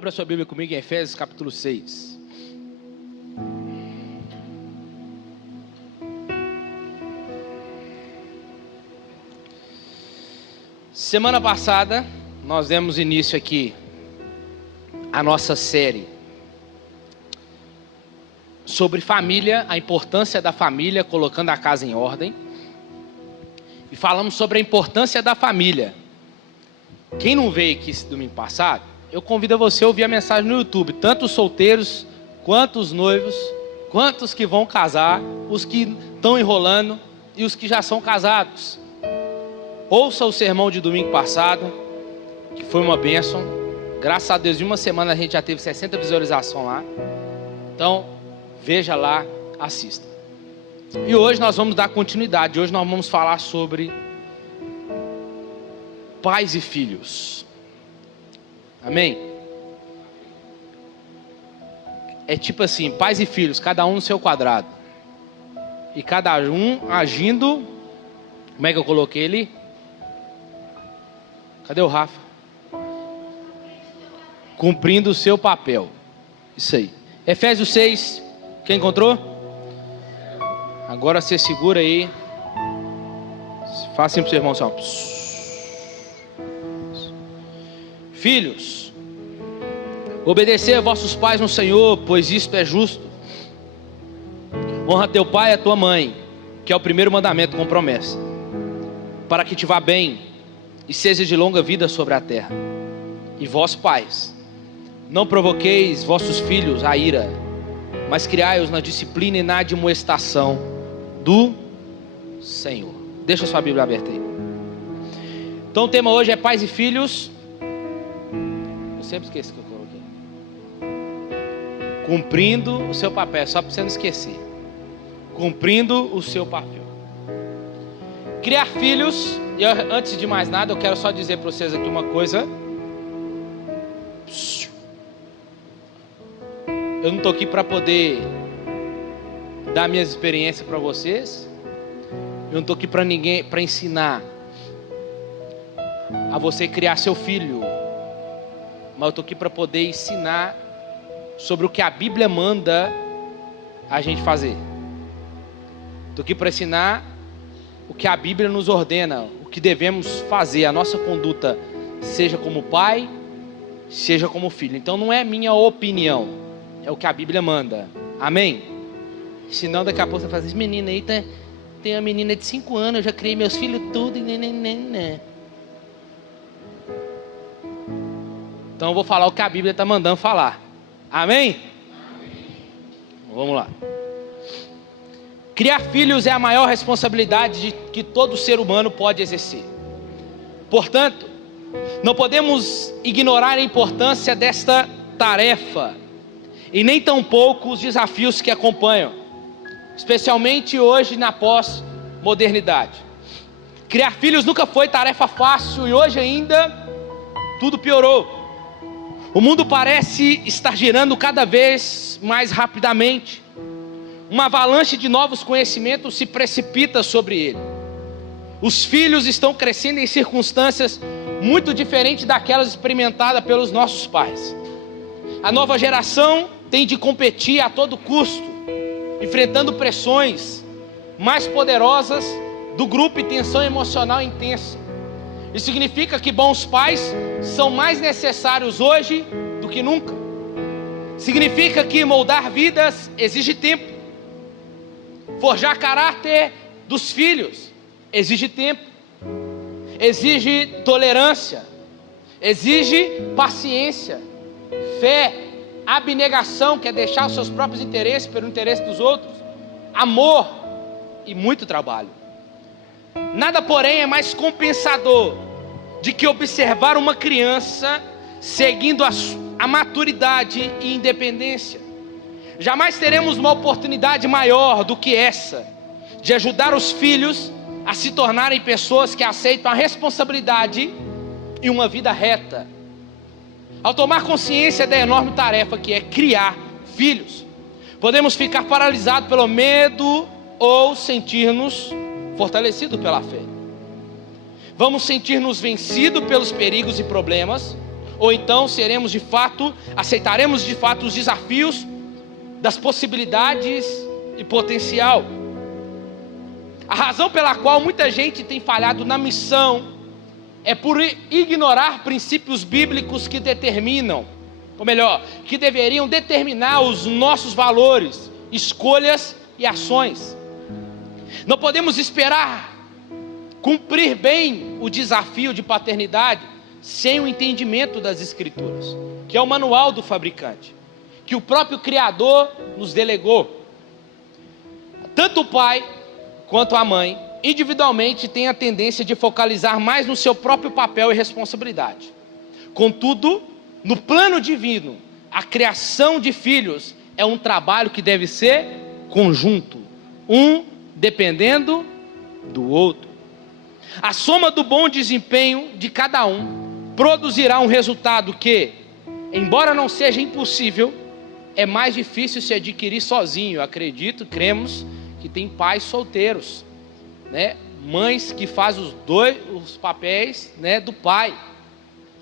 Abra sua Bíblia comigo em Efésios capítulo 6. Semana passada, nós demos início aqui à nossa série sobre família, a importância da família, colocando a casa em ordem. E falamos sobre a importância da família. Quem não veio aqui esse domingo passado, eu convido você a ouvir a mensagem no YouTube. Tanto os solteiros, quanto os noivos, quanto os que vão casar, os que estão enrolando e os que já são casados. Ouça o sermão de domingo passado, que foi uma bênção. Graças a Deus, em uma semana a gente já teve 60 visualizações lá. Então, veja lá, assista. E hoje nós vamos dar continuidade. Hoje nós vamos falar sobre pais e filhos. Amém? É tipo assim, pais e filhos, cada um no seu quadrado. E cada um agindo. Como é que eu coloquei ele? Cadê o Rafa? Cumprindo o seu papel. Isso aí. Efésios 6. Quem encontrou? Agora você segura aí. Faça assim pro seu irmão, só. Filhos, obedecei a vossos pais no Senhor, pois isto é justo. Honra teu pai e a tua mãe, que é o primeiro mandamento com promessa, para que te vá bem e seja de longa vida sobre a terra. E vós, pais, não provoqueis vossos filhos a ira, mas criai-os na disciplina e na admoestação do Senhor. Deixa a sua Bíblia aberta aí. Então o tema hoje é pais e filhos. Eu sempre esqueço que eu coloquei. Cumprindo o seu papel, só para você não esquecer. Cumprindo o seu papel. Criar filhos. E antes de mais nada, eu quero só dizer para vocês aqui uma coisa. Eu não estou aqui para poder dar minhas experiências para vocês. Eu não estou aqui para ninguém, para ensinar a você criar seu filho. Mas eu estou aqui para poder ensinar sobre o que a Bíblia manda a gente fazer. Estou aqui para ensinar o que a Bíblia nos ordena, o que devemos fazer, a nossa conduta, seja como pai, seja como filho. Então não é minha opinião, é o que a Bíblia manda. Amém? Senão daqui a pouco você fala, esse menino aí tem uma menina de 5 anos, eu já criei meus filhos tudo e né. Então eu vou falar o que a Bíblia está mandando falar. Amém? Amém? Vamos lá. Criar filhos é a maior responsabilidade que todo ser humano pode exercer. Portanto, não podemos ignorar a importância desta tarefa e nem tampouco os desafios que acompanham, especialmente hoje na pós-modernidade. Criar filhos nunca foi tarefa fácil e hoje ainda tudo piorou. O mundo parece estar girando cada vez mais rapidamente. Uma avalanche de novos conhecimentos se precipita sobre ele. Os filhos estão crescendo em circunstâncias muito diferentes daquelas experimentadas pelos nossos pais. A nova geração tem de competir a todo custo, enfrentando pressões mais poderosas do grupo e tensão emocional intensa. Isso significa que bons pais são mais necessários hoje do que nunca. Significa que moldar vidas exige tempo. Forjar caráter dos filhos exige tempo. Exige tolerância. Exige paciência, fé, abnegação, que é deixar os seus próprios interesses pelo interesse dos outros, amor e muito trabalho. Nada, porém, é mais compensador de que observar uma criança seguindo a maturidade e independência. Jamais teremos uma oportunidade maior do que essa, de ajudar os filhos a se tornarem pessoas que aceitam a responsabilidade e uma vida reta. Ao tomar consciência da enorme tarefa que é criar filhos, podemos ficar paralisados pelo medo ou sentir-nos fortalecidos pela fé. Vamos sentir-nos vencidos pelos perigos e problemas, ou então aceitaremos de fato os desafios das possibilidades e potencial. A razão pela qual muita gente tem falhado na missão é por ignorar princípios bíblicos que determinam, ou melhor, que deveriam determinar os nossos valores, escolhas e ações. Não podemos esperar cumprir bem o desafio de paternidade sem o entendimento das Escrituras, que é o manual do fabricante, que o próprio Criador nos delegou. Tanto o pai quanto a mãe, individualmente, têm a tendência de focalizar mais no seu próprio papel e responsabilidade. Contudo, no plano divino, a criação de filhos é um trabalho que deve ser conjunto, um dependendo do outro. A soma do bom desempenho de cada um produzirá um resultado que, embora não seja impossível, é mais difícil se adquirir sozinho. Cremos que tem pais solteiros, né? Mães que fazem os papéis, né, do pai,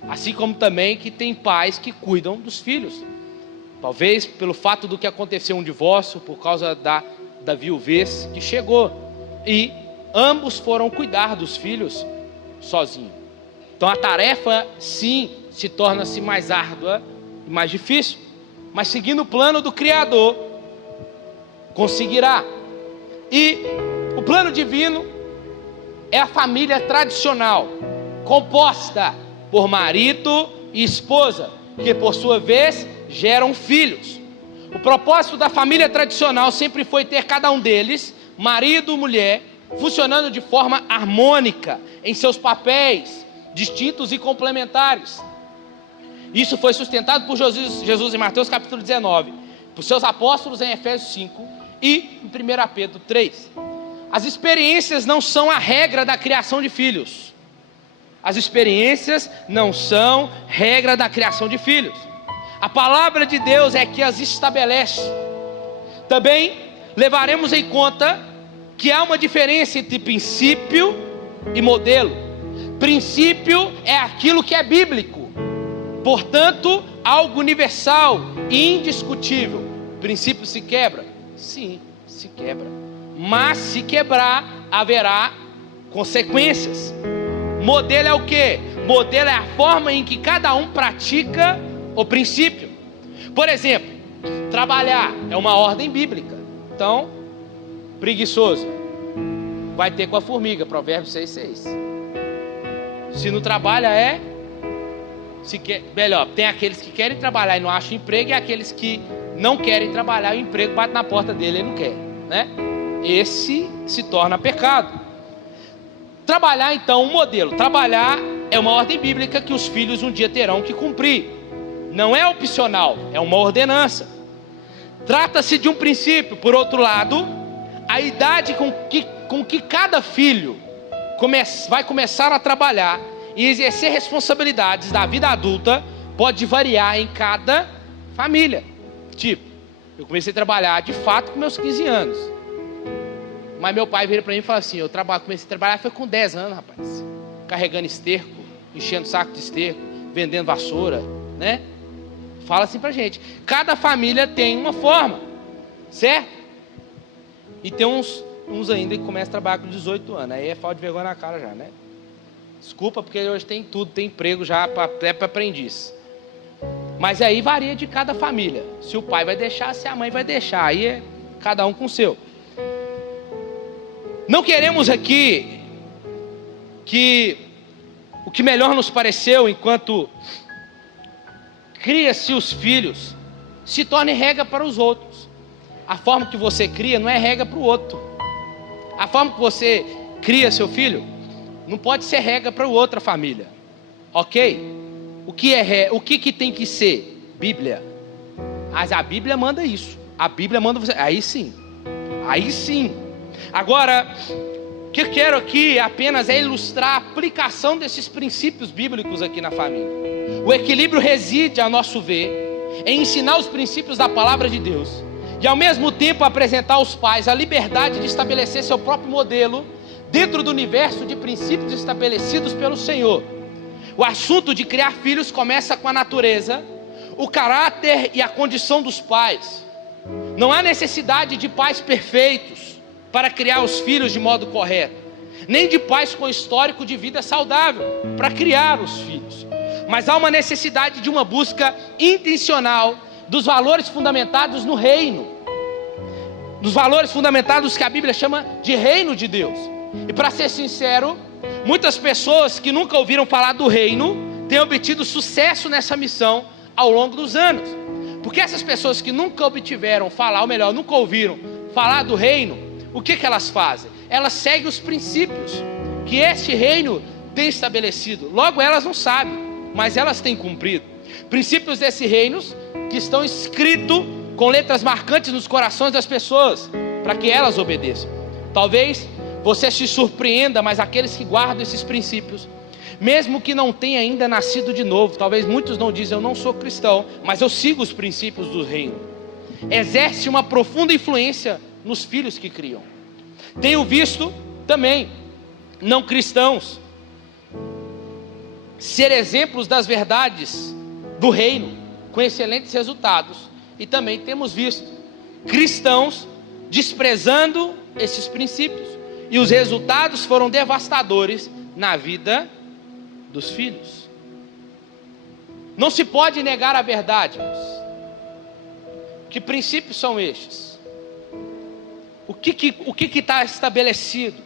assim como também que tem pais que cuidam dos filhos. Talvez pelo fato do que aconteceu um divórcio, por causa da viuvez que chegou, e ambos foram cuidar dos filhos sozinhos. Então a tarefa sim se torna-se mais árdua e mais difícil, mas seguindo o plano do Criador, conseguirá. E o plano divino é a família tradicional, composta por marido e esposa, que por sua vez geram filhos. O propósito da família tradicional sempre foi ter cada um deles, marido e mulher, funcionando de forma harmônica em seus papéis distintos e complementares. Isso foi sustentado por Jesus em Mateus capítulo 19, por seus apóstolos em Efésios 5 e em 1 Pedro 3. As experiências não são a regra da criação de filhos. As experiências não são regra da criação de filhos. A palavra de Deus é que as estabelece. Também levaremos em conta que há uma diferença entre princípio e modelo. Princípio é aquilo que é bíblico, portanto, algo universal e indiscutível. Princípio se quebra? Sim, se quebra. Mas se quebrar, haverá consequências. Modelo é o quê? Modelo é a forma em que cada um pratica o princípio. Por exemplo, trabalhar é uma ordem bíblica. Então, preguiçoso vai ter com a formiga, Provérbios 6:6. Se não trabalha melhor, tem aqueles que querem trabalhar e não acham emprego, e aqueles que não querem trabalhar e o emprego bate na porta dele e ele não quer, né? Esse se torna pecado. Trabalhar, então, um modelo. Trabalhar é uma ordem bíblica que os filhos um dia terão que cumprir. Não é opcional, é uma ordenança. Trata-se de um princípio. Por outro lado, a idade com que cada filho vai começar a trabalhar e exercer responsabilidades da vida adulta pode variar em cada família. Tipo, eu comecei a trabalhar de fato com meus 15 anos. Mas meu pai veio para mim e falou assim: comecei a trabalhar foi com 10 anos, rapaz. Carregando esterco, enchendo saco de esterco, vendendo vassoura, né? Fala assim pra gente. Cada família tem uma forma, certo? E tem uns ainda que começam a trabalhar com 18 anos. Aí é falta de vergonha na cara já, né? Desculpa, porque hoje tem tudo, tem emprego já até para aprendiz. Mas aí varia de cada família. Se o pai vai deixar, se a mãe vai deixar. Aí é cada um com o seu. Não queremos aqui que o que melhor nos pareceu enquanto cria-se os filhos se torne regra para os outros. A forma que você cria não é regra para o outro. A forma que você cria seu filho não pode ser regra para outra família. Ok? O que tem que ser? Bíblia. Mas a Bíblia manda isso. A Bíblia manda você. Aí sim. Agora, o que eu quero aqui apenas é ilustrar a aplicação desses princípios bíblicos aqui na família. O equilíbrio reside, a nosso ver, em ensinar os princípios da palavra de Deus e ao mesmo tempo apresentar aos pais a liberdade de estabelecer seu próprio modelo dentro do universo de princípios estabelecidos pelo Senhor. O assunto de criar filhos começa com a natureza, o caráter e a condição dos pais. Não há necessidade de pais perfeitos para criar os filhos de modo correto, nem de pais com histórico de vida saudável para criar os filhos. Mas há uma necessidade de uma busca intencional dos valores fundamentados no reino, dos valores fundamentados que a Bíblia chama de reino de Deus. E para ser sincero, muitas pessoas que nunca ouviram falar do reino têm obtido sucesso nessa missão ao longo dos anos. Porque essas pessoas que nunca obtiveram falar, ou melhor, nunca ouviram falar do reino, o que elas fazem? Elas seguem os princípios que este reino tem estabelecido. Logo, elas não sabem, mas elas têm cumprido. Princípios desse reino que estão escritos com letras marcantes nos corações das pessoas, para que elas obedeçam. Talvez você se surpreenda, mas aqueles que guardam esses princípios, mesmo que não tenha ainda nascido de novo, talvez muitos não dizem, eu não sou cristão, mas eu sigo os princípios do reino, exerce uma profunda influência nos filhos que criam. Tenho visto também não cristãos ser exemplos das verdades do reino, com excelentes resultados, e também temos visto cristãos desprezando esses princípios, e os resultados foram devastadores na vida dos filhos. Não se pode negar a verdade, irmãos. Que princípios são estes? O que está estabelecido?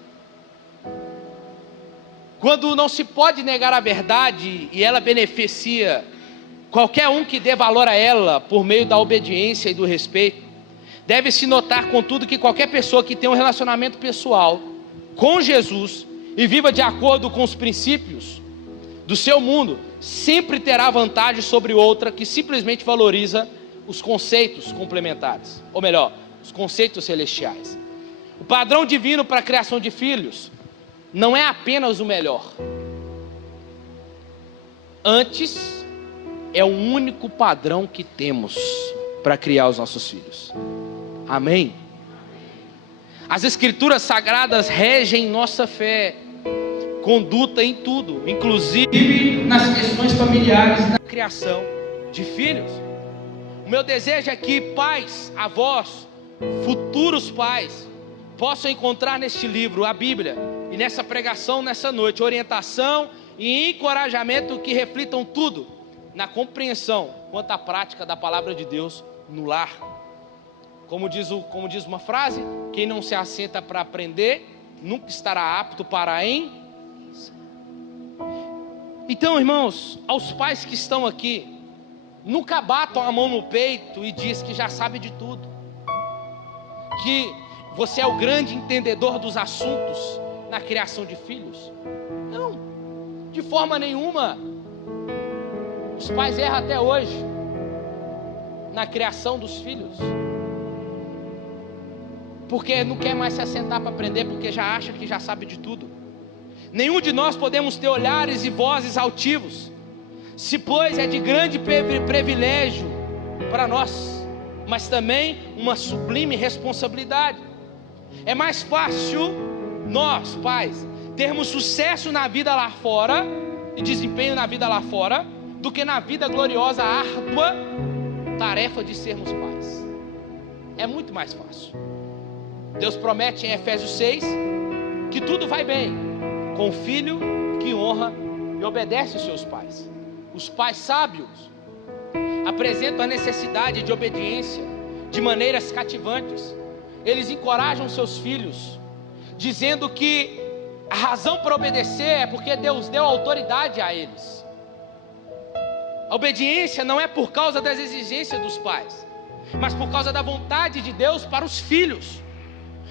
Quando não se pode negar a verdade e ela beneficia qualquer um que dê valor a ela por meio da obediência e do respeito, deve-se notar, contudo, que qualquer pessoa que tenha um relacionamento pessoal com Jesus e viva de acordo com os princípios do seu mundo, sempre terá vantagem sobre outra que simplesmente valoriza os conceitos complementares, ou melhor, os conceitos celestiais. O padrão divino para a criação de filhos não é apenas o melhor, antes é o único padrão que temos para criar os nossos filhos. Amém? As escrituras sagradas regem nossa fé, conduta em tudo, inclusive nas questões familiares, na criação de filhos. O meu desejo é que pais, avós, futuros pais, possam encontrar neste livro, a Bíblia, e nessa pregação nessa noite, orientação e encorajamento que reflitam tudo na compreensão quanto à prática da palavra de Deus no lar. Como diz uma frase, quem não se assenta para aprender, nunca estará apto para ensinar. Então, irmãos, aos pais que estão aqui, nunca batam a mão no peito e diz que já sabe de tudo, que você é o grande entendedor dos assuntos na criação de filhos. Não, de forma nenhuma. Os pais erram até hoje na criação dos filhos, porque não quer mais se assentar para aprender, porque já acha que já sabe de tudo. Nenhum de nós podemos ter olhares e vozes altivos, se pois é de grande privilégio para nós, mas também uma sublime responsabilidade. É mais fácil nós, pais, termos sucesso na vida lá fora e desempenho na vida lá fora, do que na vida gloriosa, árdua tarefa de sermos pais. É muito mais fácil. Deus promete em Efésios 6 que tudo vai bem com o filho que honra e obedece os seus pais. Os pais sábios apresentam a necessidade de obediência de maneiras cativantes. Eles encorajam seus filhos, dizendo que a razão para obedecer é porque Deus deu autoridade a eles. A obediência não é por causa das exigências dos pais, mas por causa da vontade de Deus para os filhos.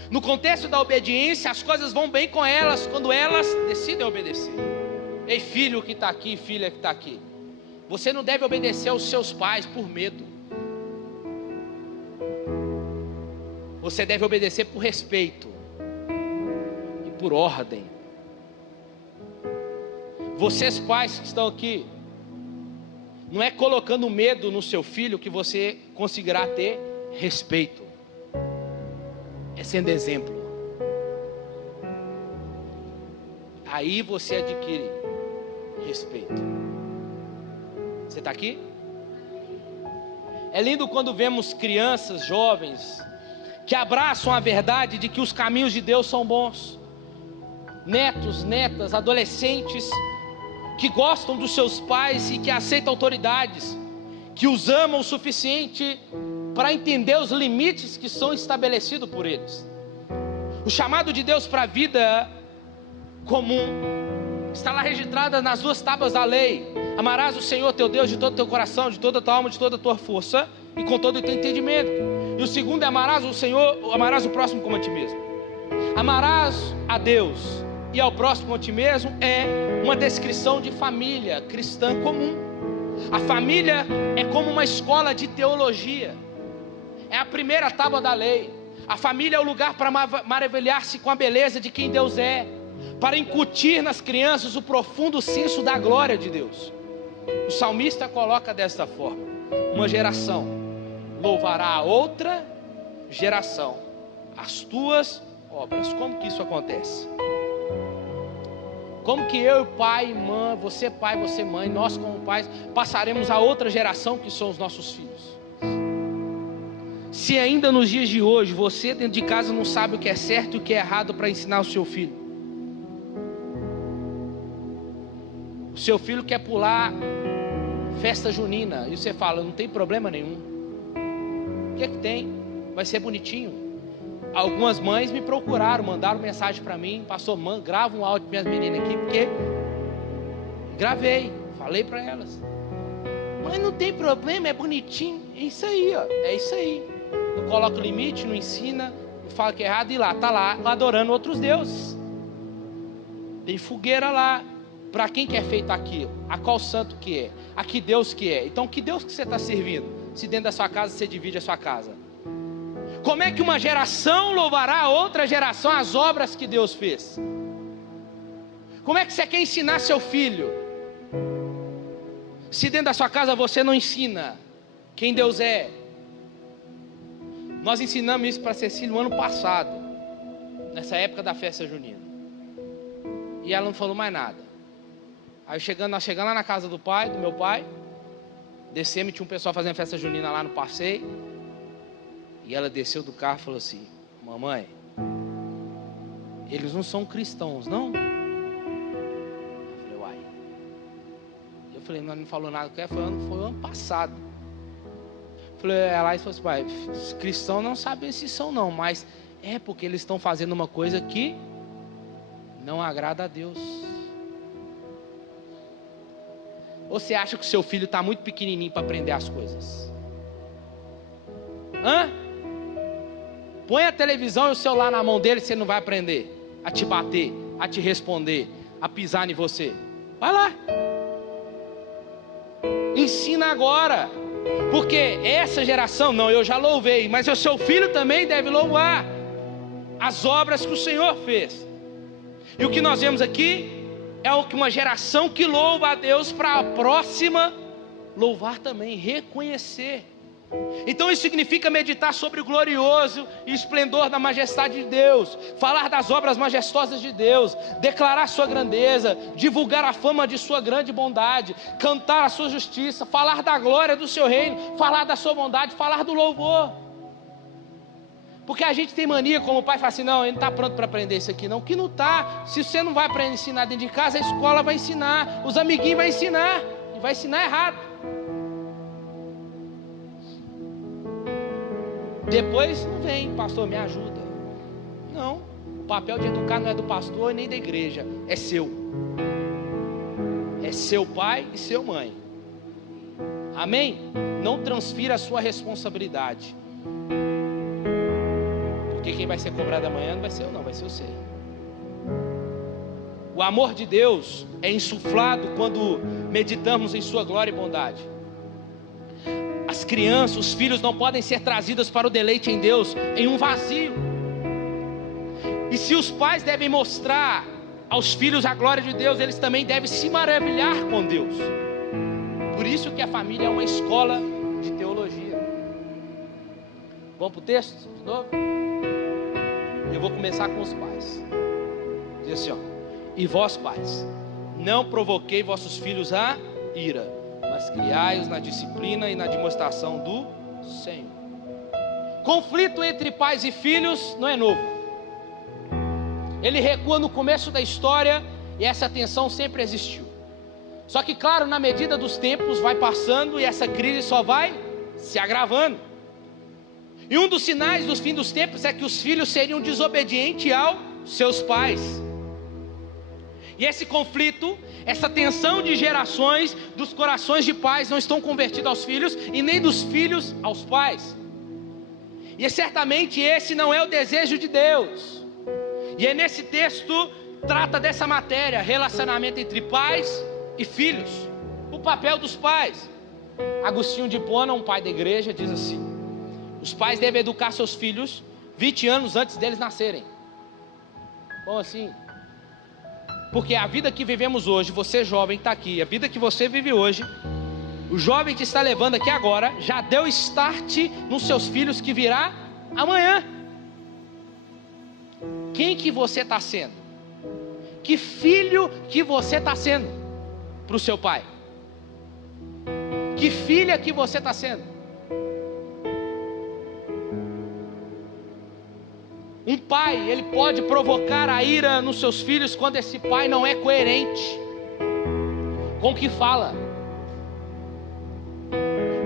No contexto da obediência, as coisas vão bem com elas quando elas decidem obedecer. Ei, filho que está aqui, filha que está aqui, você não deve obedecer aos seus pais por medo. Você deve obedecer por respeito e por ordem. Vocês pais que estão aqui, não é colocando medo no seu filho que você conseguirá ter respeito. É sendo exemplo. Aí você adquire respeito. Você está aqui? É lindo quando vemos crianças, jovens, que abraçam a verdade de que os caminhos de Deus são bons. Netos, netas, adolescentes, que gostam dos seus pais e que aceitam autoridades, que os amam o suficiente para entender os limites que são estabelecidos por eles. O chamado de Deus para a vida comum está lá registrado nas 2 tábuas da lei: amarás o Senhor teu Deus de todo o teu coração, de toda a tua alma, de toda a tua força e com todo o teu entendimento. E o segundo é: amarás o Senhor, amarás o próximo como a ti mesmo. Amarás a Deus e ao próximo como a ti mesmo é uma descrição de família cristã comum. A família é como uma escola de teologia, é a primeira tábua da lei. A família é o lugar para maravilhar-se com a beleza de quem Deus é, para incutir nas crianças o profundo senso da glória de Deus. O salmista coloca desta forma: uma geração louvará a outra geração as tuas obras. Como que isso acontece? Como que eu, pai, mãe, você pai, você mãe, nós como pais, passaremos a outra geração que são os nossos filhos? Se ainda nos dias de hoje, você dentro de casa não sabe o que é certo e o que é errado para ensinar o seu filho. O seu filho quer pular festa junina e você fala: não tem problema nenhum. O que é que tem? Vai ser bonitinho. Algumas mães me procuraram, mandaram mensagem para mim: pastor, grava um áudio para minhas meninas aqui, porque gravei, falei para elas: mas não tem problema, é bonitinho. É isso aí, ó, é isso aí. Não coloca limite, não ensina, não fala que é errado, e lá, está lá adorando outros deuses. Tem fogueira lá. Para quem que é feito aquilo? A qual santo que é? A que Deus que é? Então que Deus que você está servindo? Se dentro da sua casa você divide a sua casa. Como é que uma geração louvará a outra geração as obras que Deus fez? Como é que você quer ensinar seu filho, se dentro da sua casa você não ensina quem Deus é? Nós ensinamos isso para Cecília no ano passado, nessa época da festa junina, e ela não falou mais nada. Aí nós chegamos lá na casa do meu pai, descemos, tinha um pessoal fazendo festa junina lá no passeio, e ela desceu do carro e falou assim: mamãe, eles não são cristãos, não? Eu falei: uai. Eu falei: não falou nada, foi o ano passado. Eu falei: ela falou assim: pai, os cristãos não sabem se são não, mas é porque eles estão fazendo uma coisa que não agrada a Deus. Ou você acha que o seu filho está muito pequenininho para aprender as coisas? Põe a televisão e o celular na mão dele, você não vai aprender a te bater, a te responder, a pisar em você. Vai lá. Ensina agora. Porque essa geração, não, eu já louvei, mas o seu filho também deve louvar as obras que o Senhor fez. E o que nós vemos aqui é uma geração que louva a Deus para a próxima louvar também, reconhecer. Então isso significa meditar sobre o glorioso e esplendor da majestade de Deus, falar das obras majestosas de Deus, declarar sua grandeza, divulgar a fama de sua grande bondade, cantar a sua justiça, falar da glória do seu reino, falar da sua bondade, falar do louvor. Porque a gente tem mania, como o pai fala assim: não, ele não está pronto para aprender isso aqui não. Que não está. Se você não vai aprender a ensinar dentro de casa, a escola vai ensinar, os amiguinhos vão ensinar, e vai ensinar errado. Depois não vem: pastor, me ajuda. Não, o papel de educar não é do pastor nem da igreja, é seu. É seu pai e seu mãe. Amém? Não transfira a sua responsabilidade. Porque quem vai ser cobrado amanhã não vai ser eu não, vai ser você. O amor de Deus é insuflado quando meditamos em sua glória e bondade. As crianças, os filhos não podem ser trazidos para o deleite em Deus em um vazio. E se os pais devem mostrar aos filhos a glória de Deus, eles também devem se maravilhar com Deus. Por isso que a família é uma escola de teologia. Vamos para o texto de novo? Eu vou começar com os pais. Diz assim, ó: e vós, pais, não provoquei vossos filhos a ira, mas criai-os na disciplina e na demonstração do Senhor. Conflito entre pais e filhos não é novo. Ele recua no começo da história e essa tensão sempre existiu. Só que, claro, na medida dos tempos vai passando e essa crise só vai se agravando. E um dos sinais dos fins dos tempos é que os filhos seriam desobedientes aos seus pais. E esse conflito, essa tensão de gerações, dos corações de pais não estão convertidos aos filhos e nem dos filhos aos pais. E certamente esse não é o desejo de Deus. E é nesse texto, trata dessa matéria, relacionamento entre pais e filhos, o papel dos pais. Agostinho de Hipona, um pai da igreja, diz assim: os pais devem educar seus filhos 20 anos antes deles nascerem. Como assim? Porque a vida que vivemos hoje, você jovem está aqui, a vida que você vive hoje, o jovem que está levando aqui agora, já deu start nos seus filhos que virá amanhã. Quem que você está sendo? Que filho que você está sendo para o seu pai? Que filha que você está sendo? Um pai, ele pode provocar a ira nos seus filhos quando esse pai não é coerente com o que fala.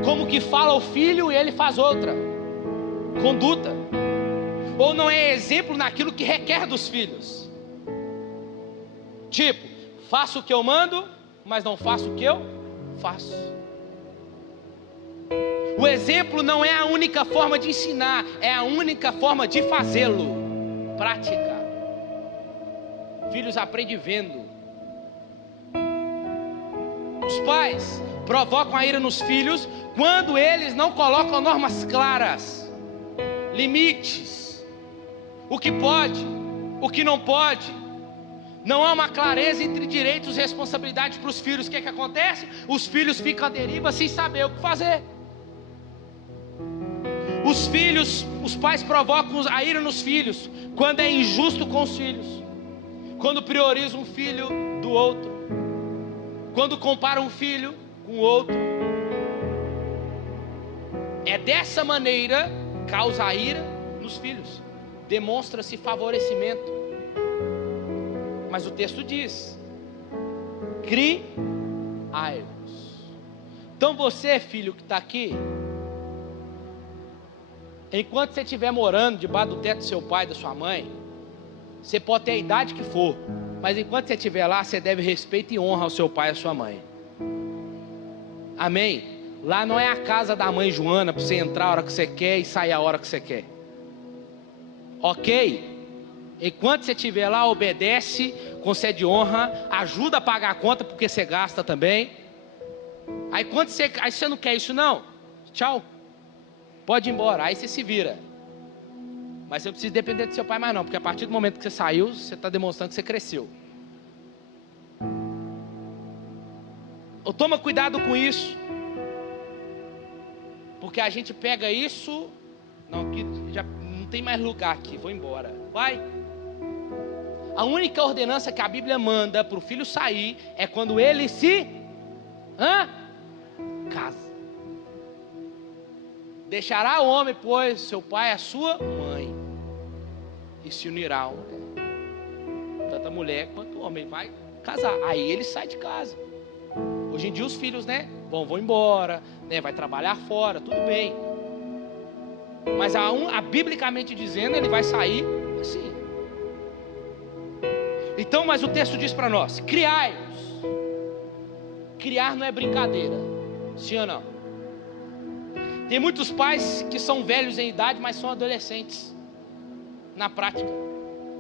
Como que fala o filho e ele faz outra conduta. Ou não é exemplo naquilo que requer dos filhos. Tipo, faço o que eu mando, mas não faço o que eu faço. O exemplo não é a única forma de ensinar, é a única forma de fazê-lo. Prática. Filhos aprendem vendo. Os pais provocam a ira nos filhos quando eles não colocam normas claras, limites, o que pode, o que não pode. Não há uma clareza entre direitos e responsabilidades para os filhos. O que acontece? Os filhos ficam à deriva sem saber o que fazer. Os pais provocam a ira nos filhos quando é injusto com os filhos, quando priorizam um filho do outro, quando comparam um filho com o outro. É dessa maneira causa a ira nos filhos, demonstra-se favorecimento. Mas o texto diz: criai-os. Então você, filho que está aqui, enquanto você estiver morando debaixo do teto do seu pai e da sua mãe, você pode ter a idade que for, mas enquanto você estiver lá, você deve respeito e honra ao seu pai e à sua mãe. Amém? Lá não é a casa da mãe Joana para você entrar a hora que você quer e sair a hora que você quer. Ok? Enquanto você estiver lá, obedece, concede honra, ajuda a pagar a conta porque você gasta também. Aí você não quer isso não, tchau, pode ir embora, aí você se vira. Mas você não precisa depender do seu pai mais não, porque a partir do momento que você saiu, você está demonstrando que você cresceu. Toma cuidado com isso, porque a gente pega isso, não, aqui já não tem mais lugar aqui, vou embora, vai. A única ordenança que a Bíblia manda para o filho sair é quando ele se casa. Deixará o homem, pois, seu pai e a sua mãe, e se unirá a uma mulher. Tanto a mulher quanto o homem vai casar. Aí ele sai de casa. Hoje em dia os filhos, vão embora, vai trabalhar fora, tudo bem. Mas biblicamente dizendo, ele vai sair assim. Então, mas o texto diz para nós: criai-os. Criar não é brincadeira, sim ou não? Tem muitos pais que são velhos em idade, mas são adolescentes na prática.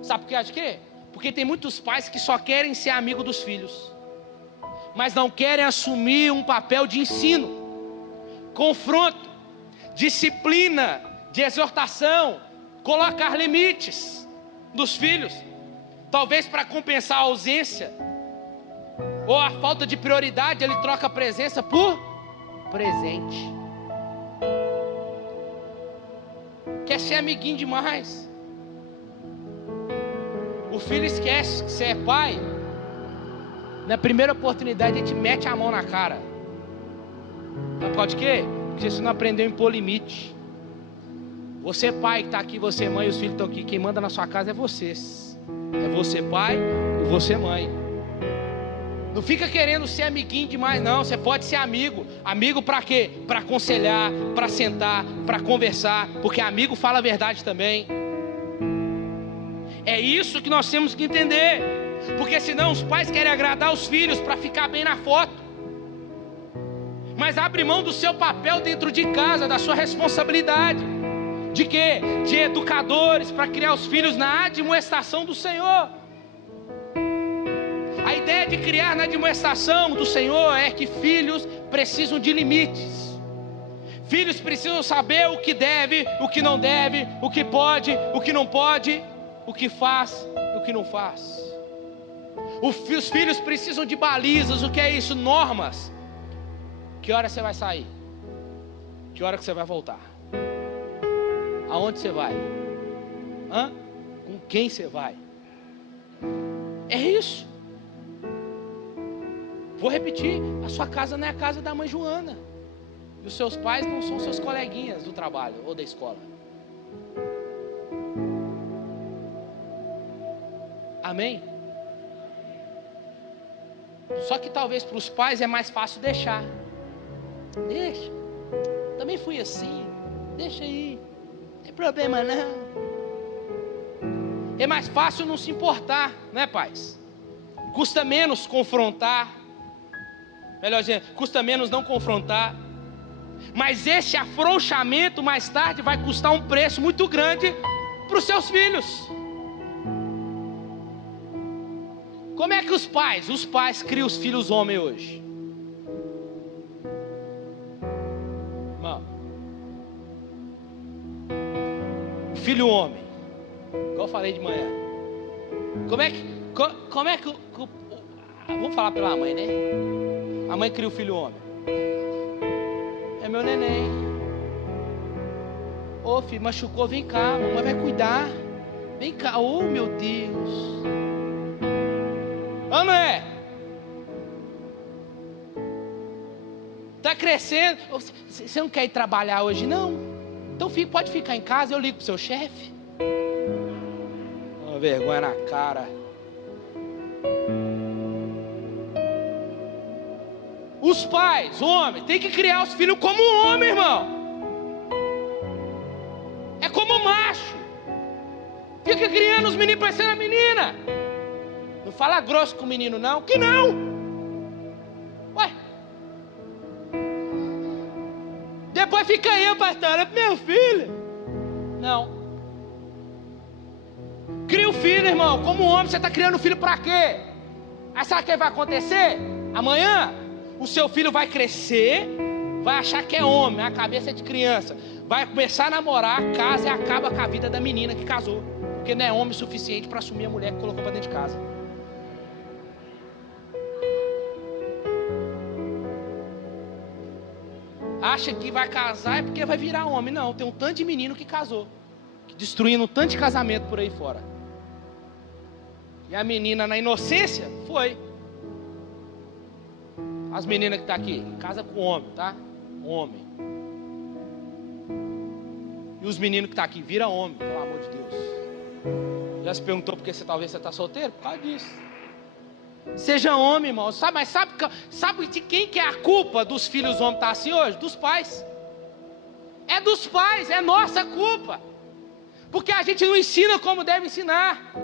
Sabe por que acho que? Porque tem muitos pais que só querem ser amigo dos filhos, mas não querem assumir um papel de ensino, confronto, disciplina, de exortação, colocar limites dos filhos. Talvez para compensar a ausência ou a falta de prioridade, ele troca a presença por presente. Quer ser amiguinho demais. O filho esquece que você é pai Na primeira oportunidade a gente mete a mão na cara. Sabe por causa de quê? Porque você não aprendeu a impor limite. Você pai que está aqui, você mãe, os filhos estão aqui, quem manda na sua casa é vocês. É você pai e você mãe. Não fica querendo ser amiguinho demais não, você pode ser amigo. Amigo para quê? Para aconselhar, para sentar, para conversar, porque amigo fala a verdade também. É isso que nós temos que entender, porque senão os pais querem agradar os filhos para ficar bem na foto, mas abre mão do seu papel dentro de casa, da sua responsabilidade. De quê? De educadores, para criar os filhos na admoestação do Senhor. A ideia de criar na admoestação do Senhor é que filhos precisam de limites. Filhos precisam saber o que deve, o que não deve, o que pode, o que não pode, o que faz e o que não faz. Os filhos precisam de balizas. O que é isso? Normas. Que hora você vai sair? Que hora que você vai voltar? Aonde você vai? Com quem você vai? É isso. Vou repetir, a sua casa não é a casa da mãe Joana. E os seus pais não são seus coleguinhas do trabalho ou da escola. Amém? Só que talvez para os pais é mais fácil deixar. Deixa. Também fui assim. Deixa aí. Não tem problema não. É mais fácil não se importar, né, pais? Custa menos confrontar. Melhor dizendo, custa menos não confrontar. Mas esse afrouxamento mais tarde vai custar um preço muito grande para os seus filhos. Como é que os pais criam os filhos homens hoje? Irmão, o filho homem, igual eu falei de manhã. Como é que vamos falar pela mãe, né? A mãe cria o filho homem. É meu neném. Ô filho, machucou, vem cá, mamãe vai cuidar. Vem cá, ô meu Deus. Não é? Está crescendo. Você não quer ir trabalhar hoje não? Então pode ficar em casa, eu ligo para o seu chefe. Uma vergonha na cara. Os pais, homem, tem que criar os filhos como um homem, irmão. É como macho. Fica criando os meninos parecendo a menina. Não fala grosso com o menino não. Que não? Ué. Depois fica eu, pastor. É meu filho. Não. Cria o filho, irmão. Como homem, você está criando o filho para quê? Aí sabe o que vai acontecer? Amanhã, o seu filho vai crescer, vai achar que é homem, a cabeça é de criança. Vai começar a namorar, casa e acaba com a vida da menina que casou. Porque não é homem suficiente para assumir a mulher que colocou para dentro de casa. Acha que vai casar é porque vai virar homem. Não, tem um tanto de menino que casou, destruindo um tanto de casamento por aí fora. E a menina na inocência foi. As meninas que estão aqui, casa com homem, tá? Homem. E os meninos que estão aqui, vira homem, pelo amor de Deus. Já se perguntou por que talvez você está solteiro? Por causa disso. Seja homem, irmão. Mas sabe de quem que é a culpa dos filhos homens estar assim hoje? Dos pais. É dos pais, é nossa culpa. Porque a gente não ensina como deve ensinar.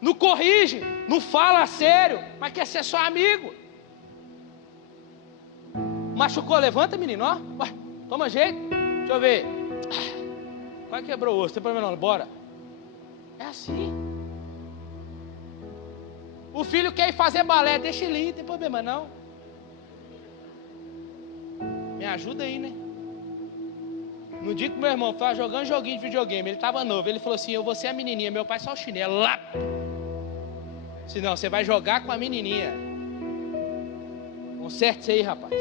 Não corrige, não fala sério, mas quer ser só amigo. Machucou, levanta, menino, ó. Ué, toma jeito. Deixa eu ver. Quase quebrou o osso, não tem problema não, bora. É assim. O filho quer ir fazer balé, deixa ele ir, não tem problema não. Me ajuda aí, né? No dia que meu irmão estava jogando joguinho de videogame, ele estava novo, ele falou assim, eu vou ser a menininha, meu pai só o chinelo, lá. Senão, você vai jogar com a menininha. Conserte isso aí, rapaz.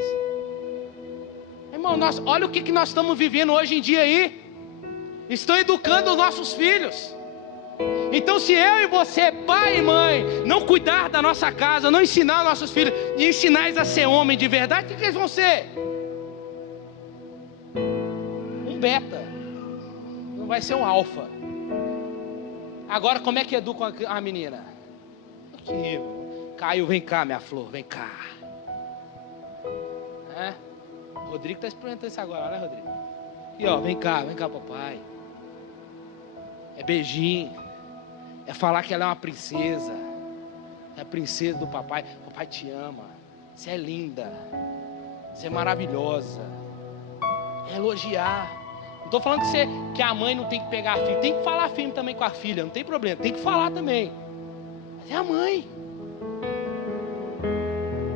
Irmão, olha o que nós estamos vivendo hoje em dia aí. Estão educando os nossos filhos. Então, se eu e você, pai e mãe, não cuidar da nossa casa, não ensinar nossos filhos e ensinar eles a ser homem de verdade, o que eles vão ser? Um beta, não vai ser um alfa. Agora, como é que educa a menina? Aqui, Caio, vem cá, minha flor, vem cá. Rodrigo está experimentando isso agora, né, Rodrigo? E ó, vem cá, papai. É beijinho. É falar que ela é uma princesa. É a princesa do papai. Papai te ama. Você é linda. Você é maravilhosa. É elogiar. Não estou falando que a mãe não tem que pegar a filha. Tem que falar firme também com a filha. Não tem problema. Tem que falar também. Mas é a mãe.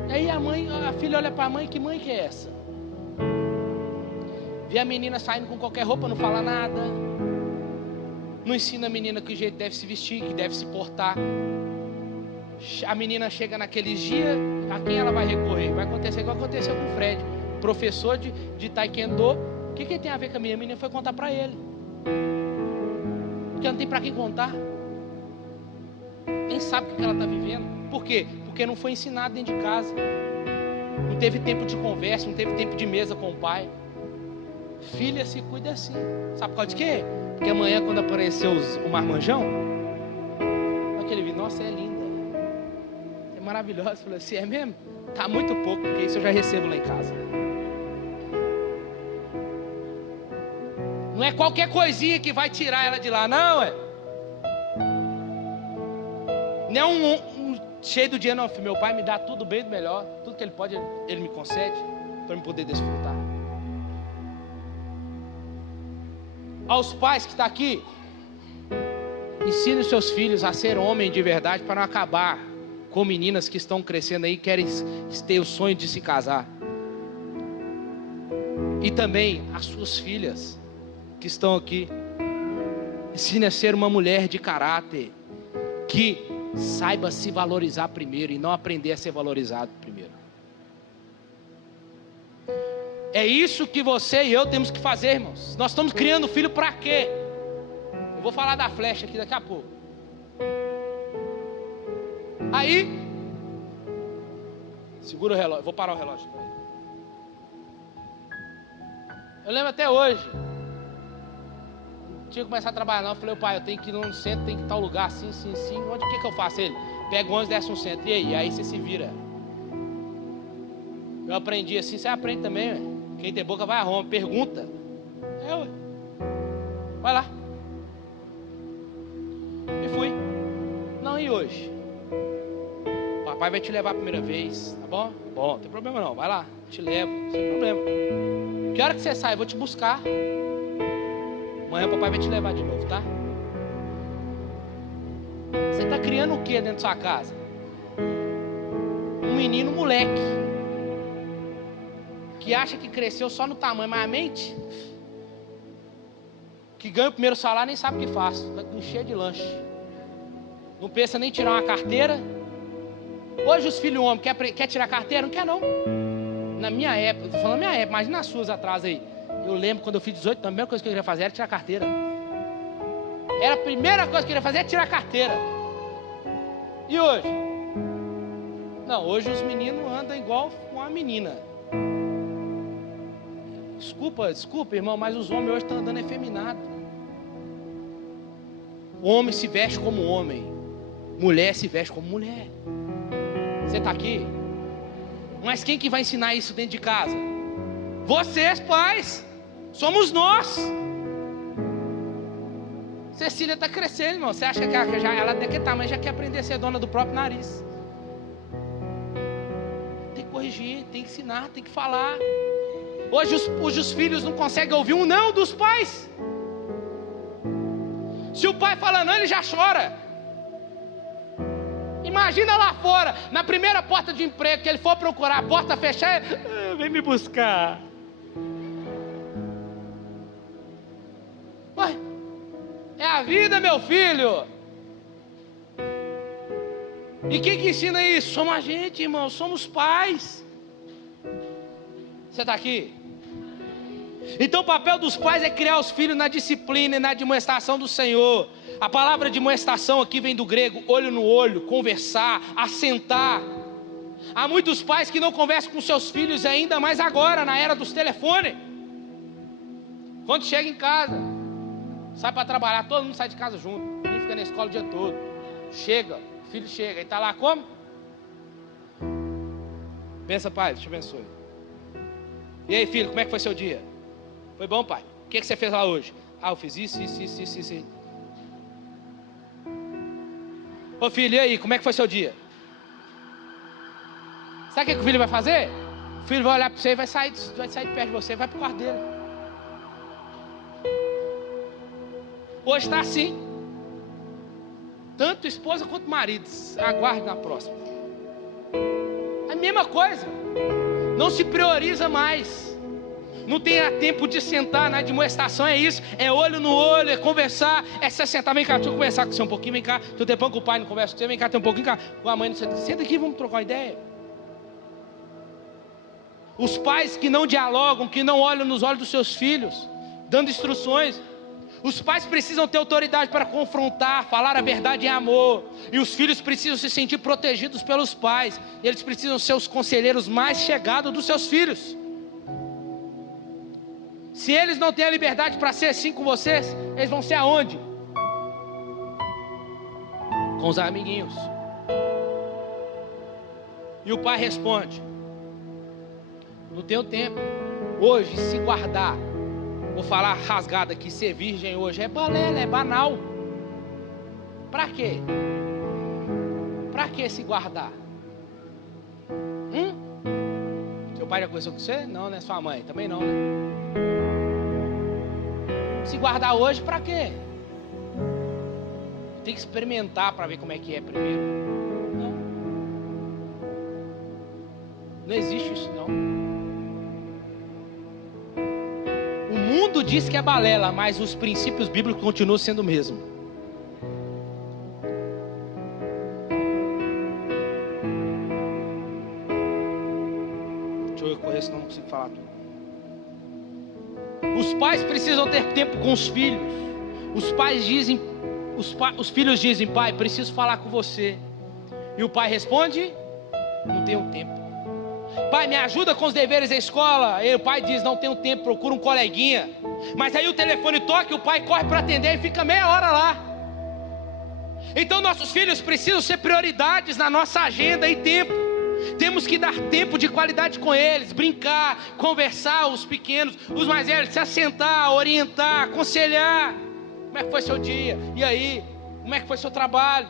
E aí a filha olha para a mãe. Que mãe que é essa? Vê a menina saindo com qualquer roupa, não fala nada. Não ensina a menina que jeito deve se vestir, que deve se portar. A menina chega naqueles dias, a quem ela vai recorrer? Vai acontecer igual aconteceu com o Fred, professor de taekwondo. O que tem a ver com a menina? A menina foi contar para ele. Porque não tem para quem contar. Nem sabe o que ela está vivendo. Por quê? Porque não foi ensinado dentro de casa. Não teve tempo de conversa, não teve tempo de mesa com o pai. Filha se cuida assim. Sabe por causa de quê? Porque amanhã, quando aparecer o marmanjão, aquele vídeo, nossa, é linda, é maravilhosa. Falei assim, é mesmo? Tá muito pouco, porque isso eu já recebo lá em casa. Não é qualquer coisinha que vai tirar ela de lá, não é? Não é um cheio do dinheiro, não. Meu pai me dá tudo bem do melhor, tudo que ele pode, ele me concede, para eu poder desfrutar. Aos pais que estão aqui, ensine os seus filhos a ser homem de verdade, para não acabar com meninas que estão crescendo aí e querem ter o sonho de se casar. E também as suas filhas que estão aqui, ensine a ser uma mulher de caráter, que saiba se valorizar primeiro e não aprender a ser valorizado primeiro. É isso que você e eu temos que fazer, irmãos. Nós estamos criando filho para quê? Eu vou falar da flecha aqui daqui a pouco. Aí, segura o relógio, vou parar o relógio. Eu lembro até hoje. Não tinha que começar a trabalhar não. Eu falei, pai, eu tenho que ir no centro, tem que ir em tal lugar, assim. Onde que eu faço? Ele, pega o ônibus, desce no centro. E aí você se vira. Eu aprendi assim, você aprende também, velho. Quem tem boca vai a Roma, pergunta. Vai lá. E fui. Não, e hoje? Papai vai te levar a primeira vez, tá bom? Bom, não tem problema não, vai lá, te levo, sem problema. Que hora que você sai? Eu vou te buscar. Amanhã o papai vai te levar de novo, tá? Você está criando o que dentro da sua casa? Um menino moleque, que acha que cresceu só no tamanho, mas a mente, que ganha o primeiro salário, nem sabe o que faz, está cheio de lanche, não pensa nem em tirar uma carteira. Hoje os filhos homens quer tirar carteira? Não quer não. Na minha época, estou falando minha época, imagina as suas atrás aí. Eu lembro quando eu fiz 18, a primeira coisa que eu queria fazer era tirar carteira. Era a primeira coisa que eu queria fazer era tirar carteira. E hoje? Não, hoje os meninos andam igual uma menina. Desculpa, irmão, mas os homens hoje estão andando efeminados. O homem se veste como homem, mulher se veste como mulher. Você está aqui? Mas quem que vai ensinar isso dentro de casa? Vocês, pais. Somos nós. Cecília está crescendo, irmão. Você acha que ela daquele tamanho já quer aprender a ser dona do próprio nariz? Tem que corrigir, tem que ensinar, tem que falar. Hoje os filhos não conseguem ouvir um não dos pais. Se o pai fala não, ele já chora. Imagina lá fora, na primeira porta de emprego que ele for procurar, a porta fechar, vem me buscar. Ué, é a vida, meu filho. E quem que ensina isso? Somos a gente, irmão, somos pais. Você está aqui? Então o papel dos pais é criar os filhos na disciplina e na admoestação do Senhor. A palavra de admoestação aqui vem do grego olho no olho, conversar, assentar. Há muitos pais que não conversam com seus filhos ainda mais agora, na era dos telefones. Quando chega em casa, sai para trabalhar, todo mundo sai de casa junto, o filho fica na escola o dia todo. Chega, o filho chega, e está lá como? Pensa, pai, Deus te abençoe. E aí, filho, como é que foi seu dia? Foi bom, pai? O que você fez lá hoje? Ah, eu fiz isso. Ô filho, e aí, como é que foi seu dia? Sabe o que o filho vai fazer? O filho vai olhar para você e vai sair de perto de você, vai para o quarto dele. Hoje está assim. Tanto esposa quanto maridos. Aguarde na próxima. A mesma coisa. Não se prioriza mais. Não tem tempo de sentar na admoestação, é isso. É olho no olho, é conversar, é se sentar. Vem cá, deixa eu conversar com você um pouquinho. Vem cá, tem um tempão que o pai não conversa com você. Vem cá, tem um pouquinho cá. Com a mãe não senta. Senta aqui, vamos trocar uma ideia. Os pais que não dialogam, que não olham nos olhos dos seus filhos, dando instruções. Os pais precisam ter autoridade para confrontar, falar a verdade em amor. E os filhos precisam se sentir protegidos pelos pais. Eles precisam ser os conselheiros mais chegados dos seus filhos. Se eles não têm a liberdade para ser assim com vocês, eles vão ser aonde? Com os amiguinhos. E o pai responde: não tenho tempo. Hoje, se guardar, vou falar rasgado aqui, ser virgem hoje é balela, é banal. Para quê? Para que se guardar? Seu pai já conversou com você? Não, né? Sua mãe? Também não, né? Se guardar hoje, para quê? Tem que experimentar para ver como é que é primeiro. Não existe isso não. O mundo diz que é balela, mas os princípios bíblicos continuam sendo o mesmo. Deixa eu correr, senão não consigo falar tudo. Os pais precisam ter tempo com os filhos. Os filhos dizem: pai, preciso falar com você. E o pai responde: não tenho tempo. Pai, me ajuda com os deveres da escola. E o pai diz: não tenho tempo, procura um coleguinha. Mas aí o telefone toca e o pai corre para atender e fica meia hora lá. Então nossos filhos precisam ser prioridades na nossa agenda e tempo. Temos que dar tempo de qualidade com eles, brincar, conversar, os pequenos, os mais velhos, se assentar, orientar, aconselhar. Como é que foi seu dia? E aí? Como é que foi seu trabalho?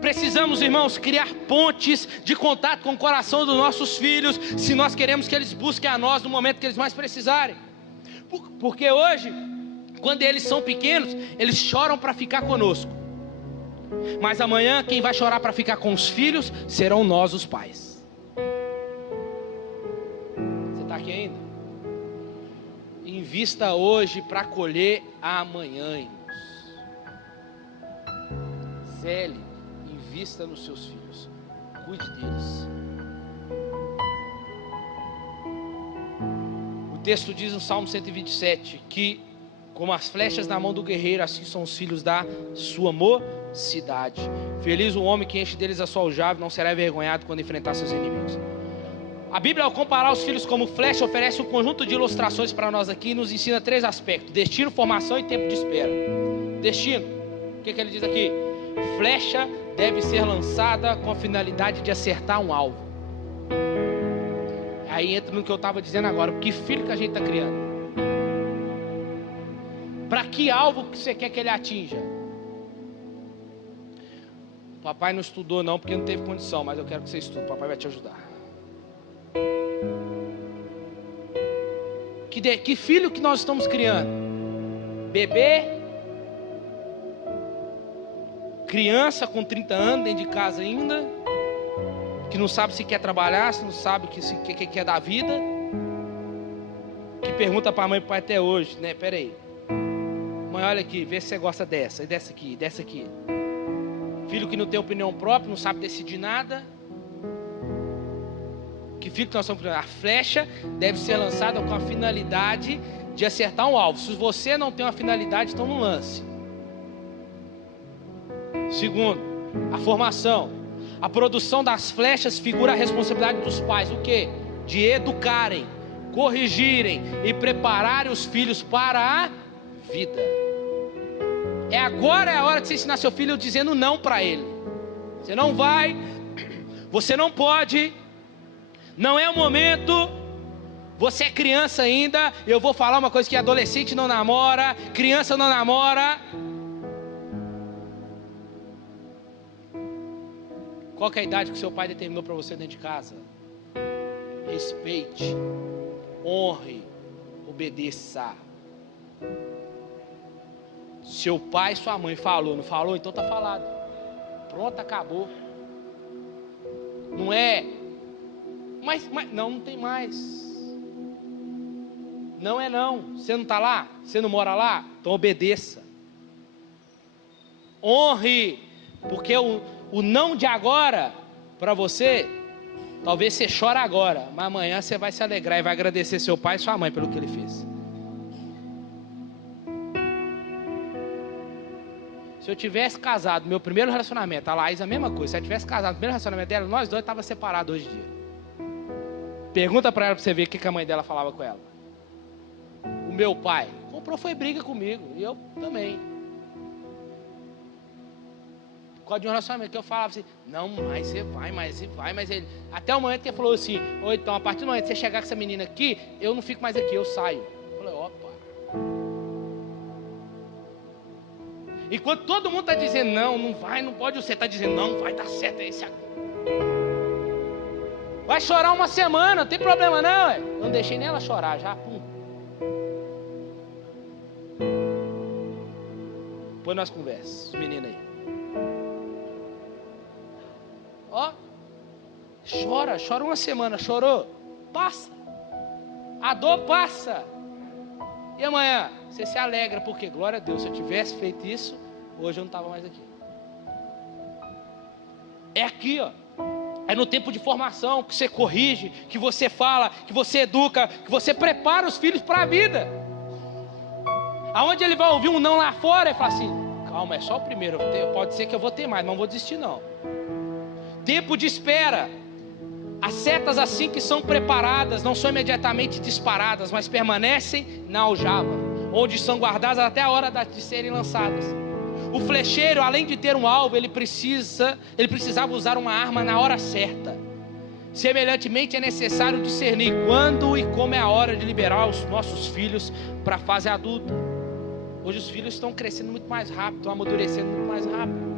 Precisamos, irmãos, criar pontes de contato com o coração dos nossos filhos, se nós queremos que eles busquem a nós no momento que eles mais precisarem. Porque hoje, quando eles são pequenos, eles choram para ficar conosco. Mas amanhã quem vai chorar para ficar com os filhos serão nós, os pais. Você está aqui ainda? Invista hoje para colher amanhã, irmãos. Zele, invista nos seus filhos. Cuide deles. O texto diz no Salmo 127 que, como as flechas na mão do guerreiro, assim são os filhos da sua mocidade. Feliz o homem que enche deles a sua aljava, não será envergonhado quando enfrentar seus inimigos. A Bíblia, ao comparar os filhos como flecha, oferece um conjunto de ilustrações para nós aqui e nos ensina 3 aspectos: destino, formação e tempo de espera. Destino, o que ele diz aqui? Flecha deve ser lançada com a finalidade de acertar um alvo. Aí entra no que eu estava dizendo agora: que filho que a gente está criando? Para que alvo que você quer que ele atinja? Papai não estudou não, porque não teve condição, mas eu quero que você estude, papai vai te ajudar. Que filho que nós estamos criando? Bebê? Criança com 30 anos dentro de casa ainda? Que não sabe se quer trabalhar, se não sabe o que quer da vida? Que pergunta para a mãe e para o pai até hoje, né? Pera aí. Mãe, olha aqui, vê se você gosta dessa, e dessa aqui, e dessa aqui. Filho que não tem opinião própria, não sabe decidir nada. Que filho que nós estamos criando? A flecha deve ser lançada com a finalidade de acertar um alvo. Se você não tem uma finalidade, então não lance. Segundo, a formação. A produção das flechas figura a responsabilidade dos pais. O quê? De educarem, corrigirem e prepararem os filhos para a vida. Agora é a hora de você ensinar seu filho dizendo não para ele. Você não vai, você não pode, não é o momento, você é criança ainda. Eu vou falar uma coisa que adolescente não namora, criança não namora. Qual que é a idade que seu pai determinou para você dentro de casa? Respeite, honre, obedeça. Seu pai e sua mãe falou, não falou? Então tá falado. Pronto, acabou. Não é? Mas não tem mais. Não é não. Você não está lá? Você não mora lá? Então obedeça. Honre. Porque o não de agora, para você, talvez você chore agora, mas amanhã você vai se alegrar e vai agradecer seu pai e sua mãe pelo que ele fez. Se eu tivesse casado, meu primeiro relacionamento, a Laís a mesma coisa, se ela tivesse casado no primeiro relacionamento dela, nós dois estávamos separados hoje em dia. Pergunta para ela para você ver o que a mãe dela falava com ela. O meu pai comprou foi briga comigo, e eu também. Por causa de um relacionamento que eu falava assim, não, mas você vai, mas ele... Até o momento que ele falou assim, ou então a partir do momento que você chegar com essa menina aqui, eu não fico mais aqui, eu saio. Eu falei, opa. Enquanto todo mundo está dizendo, não vai, não pode, você está dizendo, não, vai dar certo, é esse aqui. Vai chorar uma semana, não tem problema não, é. Eu não deixei nem ela chorar já, pum. Depois nós conversamos, os meninos aí. Ó, chora uma semana, chorou, passa. A dor passa. E amanhã, você se alegra, porque, glória a Deus, se eu tivesse feito isso, hoje eu não estava mais aqui. É aqui, ó. É no tempo de formação que você corrige, que você fala, que você educa, que você prepara os filhos para a vida. Aonde ele vai ouvir um não lá fora e fala assim, calma, é só o primeiro, pode ser que eu vou ter mais, mas não vou desistir não. Tempo de espera. As setas assim que são preparadas não são imediatamente disparadas, mas permanecem na aljava, onde são guardadas até a hora de serem lançadas. O flecheiro, além de ter um alvo, ele precisava usar uma arma na hora certa. Semelhantemente, é necessário discernir quando e como é a hora de liberar os nossos filhos para a fase adulta. Hoje os filhos estão crescendo muito mais rápido, estão amadurecendo muito mais rápido.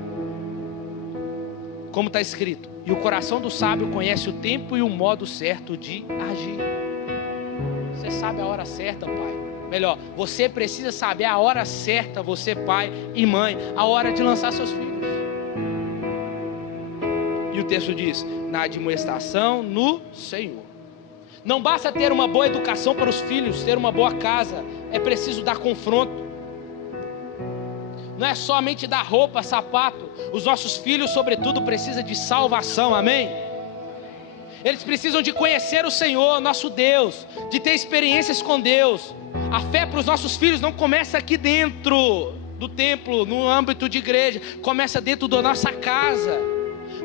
Como está escrito, e o coração do sábio conhece o tempo e o modo certo de agir. Você sabe a hora certa, pai. Melhor, você precisa saber a hora certa, você pai e mãe, a hora de lançar seus filhos. E o texto diz, na admoestação no Senhor. Não basta ter uma boa educação para os filhos, ter uma boa casa, é preciso dar confronto. Não é somente dar roupa, sapato. Os nossos filhos, sobretudo, precisam de salvação, amém? Eles precisam de conhecer o Senhor, nosso Deus, de ter experiências com Deus. A fé para os nossos filhos não começa aqui dentro do templo, no âmbito de igreja, começa dentro da nossa casa.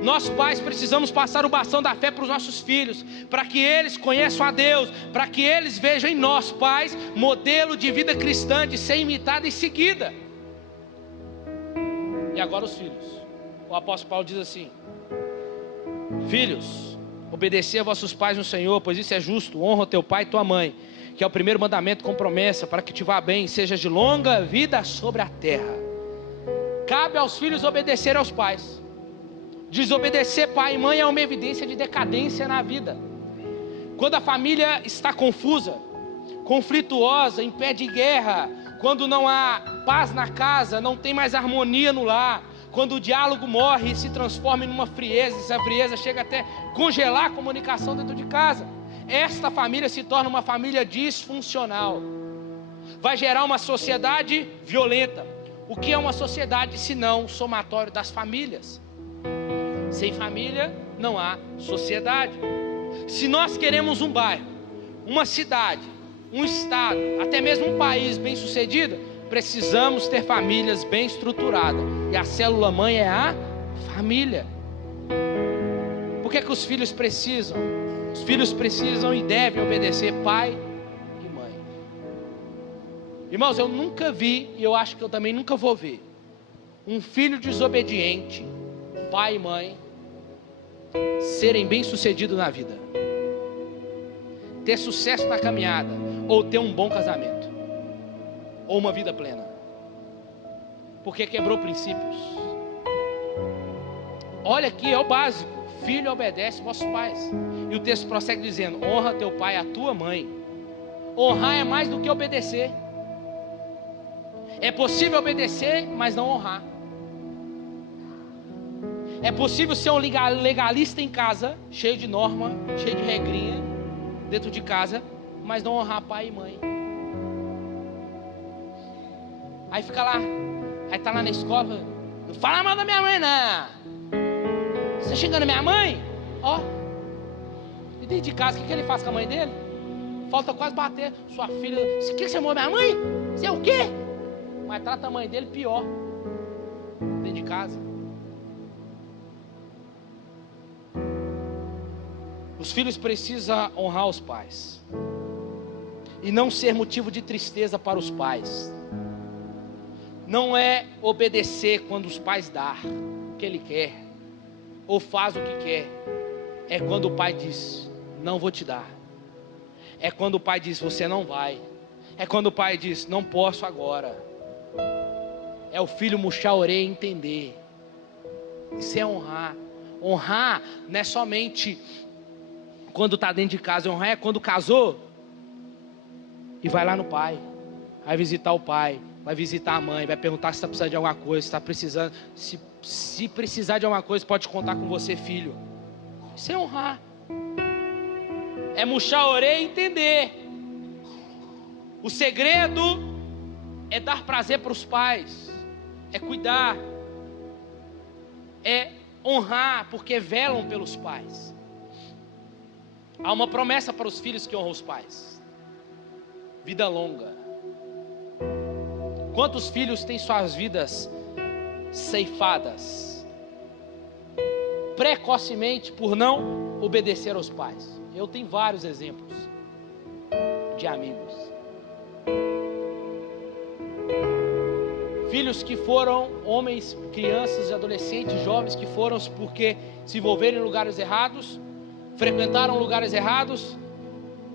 Nós pais precisamos passar o bastão da fé para os nossos filhos, para que eles conheçam a Deus, para que eles vejam em nós pais, modelo de vida cristã, de ser imitada e seguida. E agora os filhos. O apóstolo Paulo diz assim, filhos, obedecei a vossos pais no Senhor, pois isso é justo, honra teu pai e tua mãe, que é o primeiro mandamento com promessa, para que te vá bem, sejas de longa vida sobre a terra. Cabe aos filhos obedecer aos pais. Desobedecer pai e mãe é uma evidência de decadência na vida. Quando a família está confusa, conflituosa, em pé de guerra, quando não há paz na casa, não tem mais harmonia no lar, quando o diálogo morre e se transforma em uma frieza, essa frieza chega até congelar a comunicação dentro de casa, esta família se torna uma família disfuncional, vai gerar uma sociedade violenta. O que é uma sociedade se não o somatório das famílias? Sem família não há sociedade. Se nós queremos um bairro, uma cidade, um estado, até mesmo um país bem sucedido, precisamos ter famílias bem estruturadas. E a célula mãe é a família. Por que os filhos precisam? Os filhos precisam e devem obedecer pai e mãe. Irmãos, eu nunca vi, e eu acho que eu também nunca vou ver, um filho desobediente, pai e mãe, serem bem-sucedidos na vida, ter sucesso na caminhada, ou ter um bom casamento, ou uma vida plena, porque quebrou princípios. Olha aqui, é o básico: filho, obedece vossos pais. E o texto prossegue dizendo: honra teu pai e a tua mãe. Honrar é mais do que obedecer. É possível obedecer, mas não honrar. É possível ser um legalista em casa, cheio de norma, cheio de regrinha dentro de casa, mas não honrar pai e mãe. Aí fica lá, aí tá lá na escola: não fala mal da minha mãe não. Você chegando na minha mãe, ó, e dentro de casa, o que ele faz com a mãe dele? Falta quase bater. Sua filha: você quer que você chamou minha mãe? Você é o quê? Mas trata a mãe dele pior, dentro de casa. Os filhos precisam honrar os pais, e não ser motivo de tristeza para os pais. Não é obedecer quando os pais dão o que ele quer, ou faz o que quer. É quando o pai diz: não vou te dar. É quando o pai diz: você não vai. É quando o pai diz: não posso agora. É o filho murchar a orelha e entender. Isso é honrar. Honrar não é somente quando está dentro de casa. Honrar é quando casou e vai lá no pai, vai visitar o pai, vai visitar a mãe, vai perguntar se está precisando de alguma coisa, se está precisando, se precisar de alguma coisa, pode contar com você, filho. Isso é honrar. É murchar a orelha e entender. O segredo é dar prazer para os pais, é cuidar, é honrar, porque velam pelos pais. Há uma promessa para os filhos que honram os pais: vida longa. Quantos filhos têm suas vidas ceifadas precocemente por não obedecer aos pais? Eu tenho vários exemplos de amigos. Filhos que foram homens, crianças, adolescentes, jovens que foram porque se envolveram em lugares errados, frequentaram lugares errados,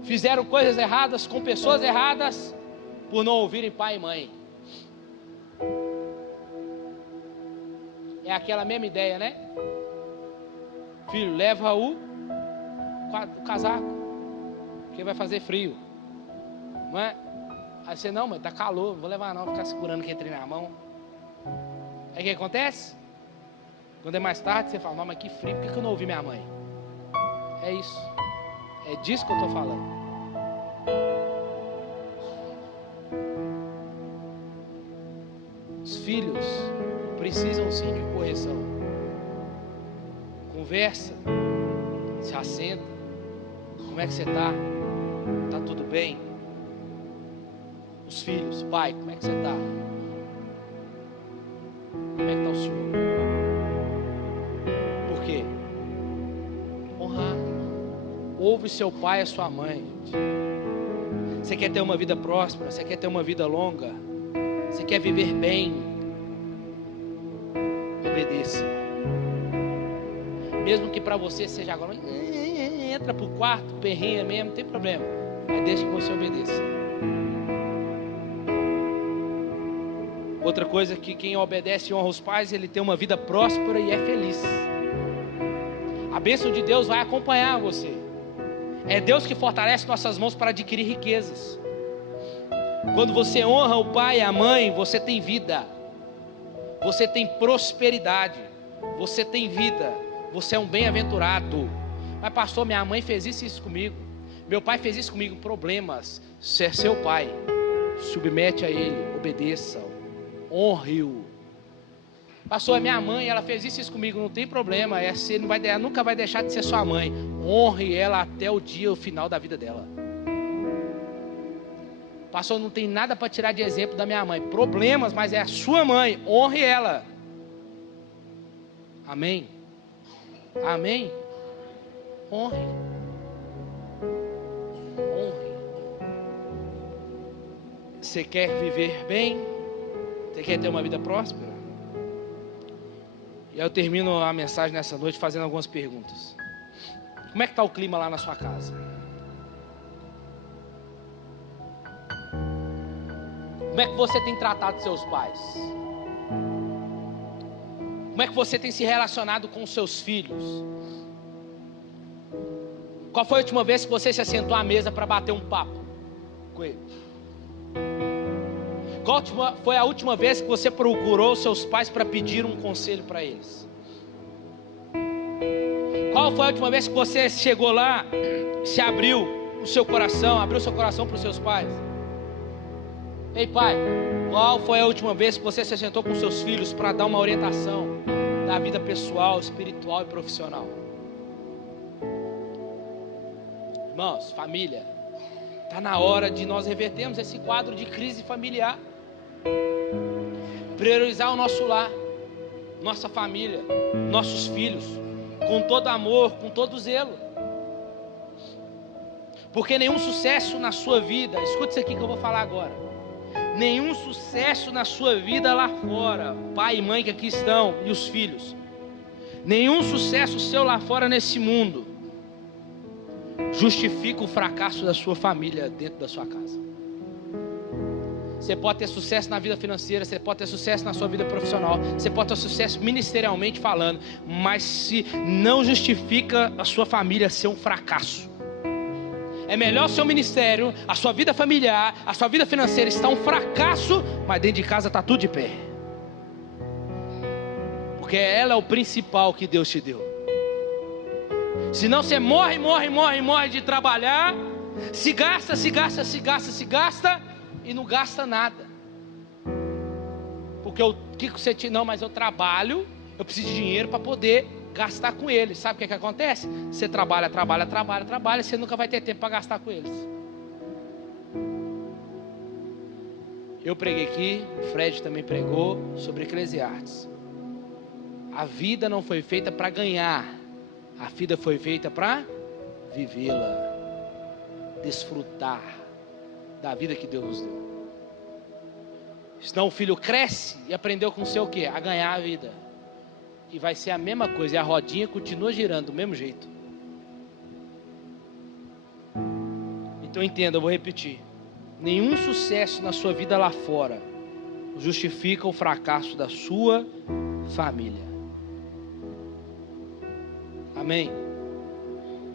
fizeram coisas erradas com pessoas erradas, por não ouvirem pai e mãe. É aquela mesma ideia, né? Filho, leva o casaco, porque vai fazer frio, não é? Aí você: não, mãe, tá calor, não vou levar não, ficar segurando que entre na mão. Aí o que acontece? Quando é mais tarde, você fala: não, mas que frio, por que eu não ouvi minha mãe? É isso, é disso que eu estou falando. Os filhos precisam sim de correção. Conversa, se assenta: como é que você está? Está tudo bem? Os filhos: pai, como é que você está? Como é que está o senhor? Por quê? Honrar. Ouve seu pai e a sua mãe. Você quer ter uma vida próspera? Você quer ter uma vida longa? Você quer viver bem? Obedeça. Mesmo que para você seja agora: entra pro quarto, perrinha mesmo, não tem problema, mas deixa que você obedeça. Outra coisa é que quem obedece e honra os pais, ele tem uma vida próspera e é feliz. A bênção de Deus vai acompanhar você. É Deus que fortalece nossas mãos para adquirir riquezas. Quando você honra o pai e a mãe, você tem vida, você tem prosperidade, você tem vida, você é um bem-aventurado. Mas pastor, minha mãe fez isso comigo, meu pai fez isso comigo. Problemas. Se é seu pai, submete a ele, obedeça-o, honre-o. Pastor, é minha mãe, ela fez isso comigo, não tem problema, você nunca vai deixar de ser sua mãe. Honre ela até o final da vida dela. Pastor, não tem nada para tirar de exemplo da minha mãe. Problemas, mas é a sua mãe. Honre ela. Amém? Amém? Honre. Honre. Você quer viver bem? Você quer ter uma vida próspera? E eu termino a mensagem nessa noite fazendo algumas perguntas. Como é que está o clima lá na sua casa? Como é que você tem tratado seus pais? Como é que você tem se relacionado com os seus filhos? Qual foi a última vez que você se assentou à mesa para bater um papo com eles? Qual foi a última vez que você procurou seus pais para pedir um conselho para eles? Qual foi a última vez que você chegou lá, se abriu o seu coração para os seus pais? Ei pai, qual foi a última vez que você se sentou com seus filhos para dar uma orientação da vida pessoal, espiritual e profissional? Irmãos, família, está na hora de nós revertermos esse quadro de crise familiar. Priorizar o nosso lar, nossa família, nossos filhos, com todo amor, com todo zelo. Porque nenhum sucesso na sua vida, escuta isso aqui que eu vou falar agora. Nenhum sucesso na sua vida lá fora, pai e mãe que aqui estão, e os filhos, nenhum sucesso seu lá fora nesse mundo justifica o fracasso da sua família dentro da sua casa. Você pode ter sucesso na vida financeira, você pode ter sucesso na sua vida profissional, você pode ter sucesso ministerialmente falando, mas se não justifica a sua família ser um fracasso. É melhor o seu ministério, a sua vida familiar, a sua vida financeira está um fracasso, mas dentro de casa está tudo de pé. Porque ela é o principal que Deus te deu. Senão você morre de trabalhar, se gasta e não gasta nada. Porque o que você te... Não, mas eu trabalho, eu preciso de dinheiro para poder gastar com eles. Sabe o que acontece? Você trabalha, você nunca vai ter tempo para gastar com eles. Eu preguei aqui, o Fred também pregou sobre Eclesiastes. A vida não foi feita para ganhar, a vida foi feita para vivê-la, desfrutar da vida que Deus nos deu. Senão o filho cresce e aprendeu com o seu o quê? A ganhar a vida. E vai ser a mesma coisa, e a rodinha continua girando do mesmo jeito. Então entenda, eu vou repetir. Nenhum sucesso na sua vida lá fora justifica o fracasso da sua família. Amém?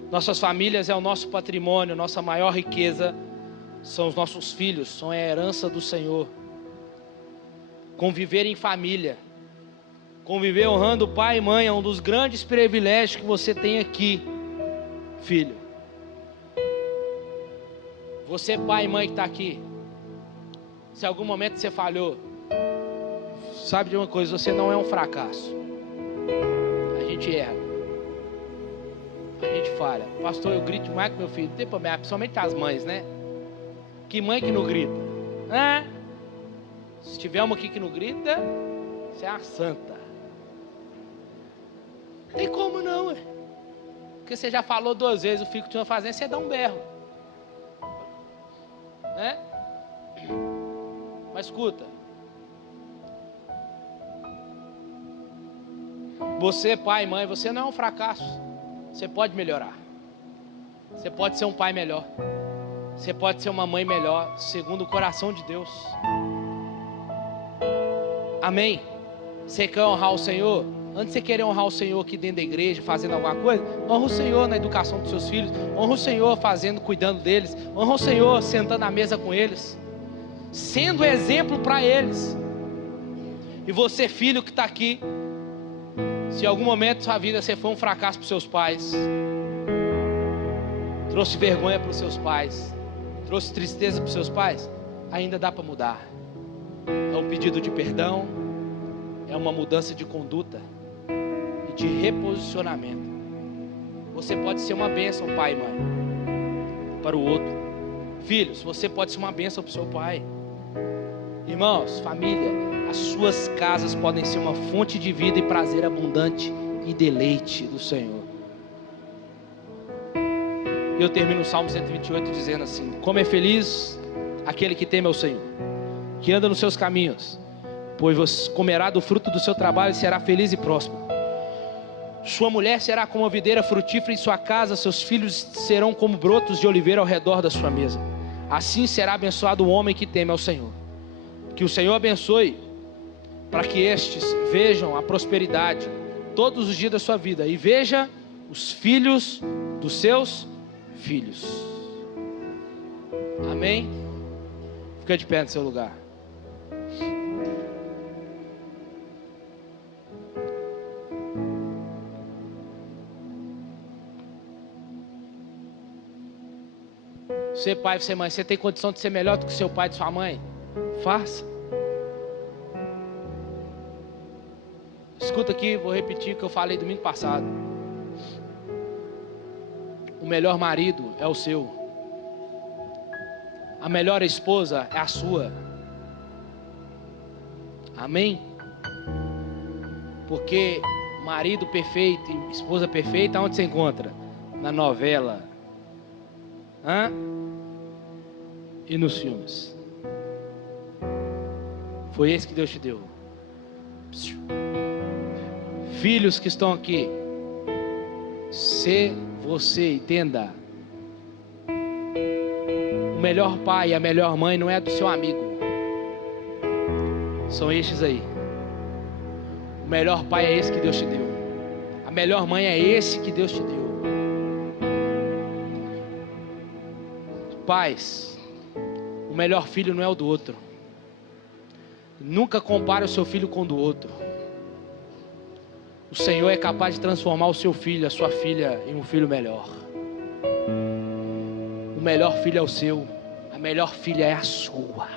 Nossas famílias é o nosso patrimônio, nossa maior riqueza são os nossos filhos, são a herança do Senhor. Conviver em família, conviver honrando pai e mãe é um dos grandes privilégios que você tem aqui, filho. Você pai e mãe que está aqui, se em algum momento você falhou, sabe de uma coisa, você não é um fracasso. A gente erra, a gente falha. Pastor, eu grito mais com meu filho, não tem problema, principalmente as mães, né? Que mãe que não grita? Se tiver uma aqui que não grita, você é uma santa. Não tem como não, porque você já falou 2 vezes o filho que tinha fazendo, você dá um berro, né? Mas escuta, você pai e mãe, você não é um fracasso. Você pode melhorar, você pode ser um pai melhor, você pode ser uma mãe melhor, segundo o coração de Deus. Amém? Você quer honrar o Senhor? Antes de você querer honrar o Senhor aqui dentro da igreja, fazendo alguma coisa, honra o Senhor na educação dos seus filhos, honra o Senhor cuidando deles, honra o Senhor sentando à mesa com eles, sendo exemplo para eles. E você, filho que está aqui, se em algum momento da sua vida você foi um fracasso para os seus pais, trouxe vergonha para os seus pais, trouxe tristeza para os seus pais, ainda dá para mudar. É um pedido de perdão, é uma mudança de conduta e de reposicionamento. Você pode ser uma bênção, pai e mãe, para o outro. Filhos, você pode ser uma bênção para o seu pai. Irmãos, família, as suas casas podem ser uma fonte de vida e prazer abundante e deleite do Senhor. E eu termino o Salmo 128 dizendo assim: como é feliz aquele que teme ao Senhor, que anda nos seus caminhos, pois você comerá do fruto do seu trabalho e será feliz e próspero. Sua mulher será como uma videira frutífera em sua casa, seus filhos serão como brotos de oliveira ao redor da sua mesa. Assim será abençoado o homem que teme ao Senhor. Que o Senhor abençoe, para que estes vejam a prosperidade todos os dias da sua vida, e veja os filhos dos seus filhos. Amém? Fica de pé no seu lugar. Você pai, você mãe, você tem condição de ser melhor do que seu pai e sua mãe? Faça. Escuta aqui, vou repetir o que eu falei domingo passado. O melhor marido é o seu. A melhor esposa é a sua. Amém? Porque marido perfeito e esposa perfeita, onde você encontra? Na novela. E nos filmes. Foi esse que Deus te deu. Filhos que estão aqui, se você entenda, o melhor pai e a melhor mãe não é do seu amigo, são estes aí. O melhor pai é esse que Deus te deu, a melhor mãe é esse que Deus te deu. Pais, o melhor filho não é o do outro. Nunca compare o seu filho com o do outro. O Senhor é capaz de transformar o seu filho, a sua filha, em um filho melhor. O melhor filho é o seu, a melhor filha é a sua.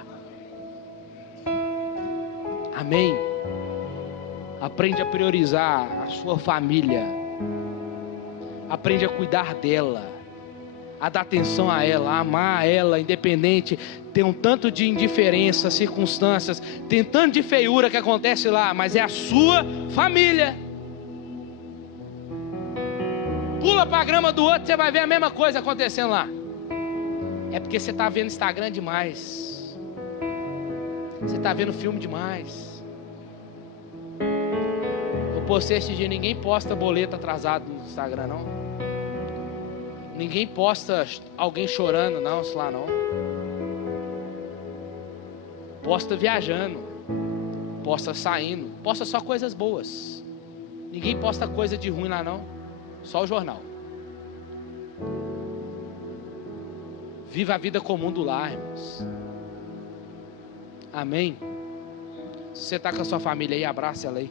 Amém? Aprende a priorizar a sua família. Aprende a cuidar dela, a dar atenção a ela, a amar ela, independente. Tem um tanto de indiferença, circunstâncias, tem tanto de feiura que acontece lá, mas é a sua família. Pula para a grama do outro, você vai ver a mesma coisa acontecendo lá. É porque você está vendo Instagram demais. Você está vendo filme demais. Eu postei esse dia, ninguém posta boleto atrasado no Instagram, não. Ninguém posta alguém chorando, não, sei lá não. Posta viajando, posta saindo, posta só coisas boas. Ninguém posta coisa de ruim lá não, só o jornal. Viva a vida comum do lar, irmãos. Amém? Se você está com a sua família aí, abraça ela aí.